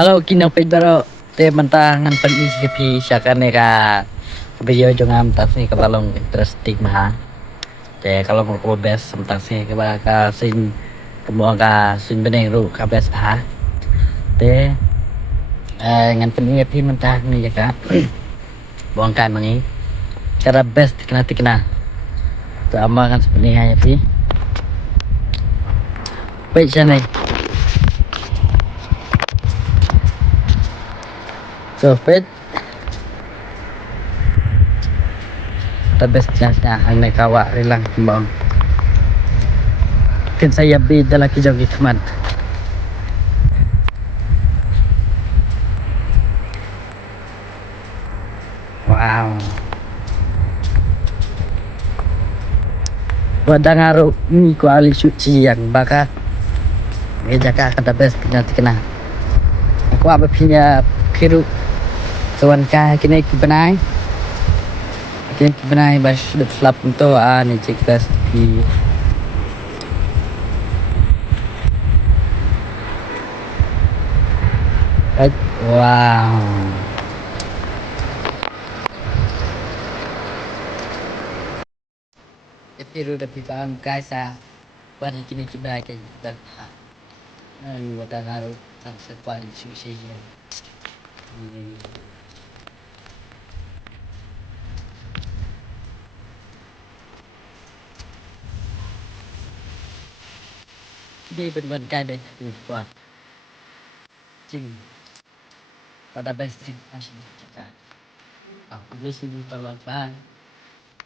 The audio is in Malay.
Halo kinapay daro te mantangan pag-isipi siya ka video jong am tasni kabalong interesting maha. Te kalau mo ko best samtasni ka sin kumuha ka sin beneng ru ka best ha. Te ngan pag-isipi mantang ni Jaka. Buang kai mangi. Cara best tikna. Tu ama kan sebenarnya ya pi. Baik sana. So fit tabes na ang nakawa rilang bang kan saya beda lagi jauh hikmat wow wadang ngaruh ni kuali suci yang baka Jaka kata best nanti kena aku apa punya kiru tuan kah kini kibenai bas slap untuk ni cek best di wow Piru da pipang kaisa ban kini kibai kai dan wadang ngaruh sang sepan suci yang đi bên cái đây qua chừng pada best thing masih cakap aku di sini bawa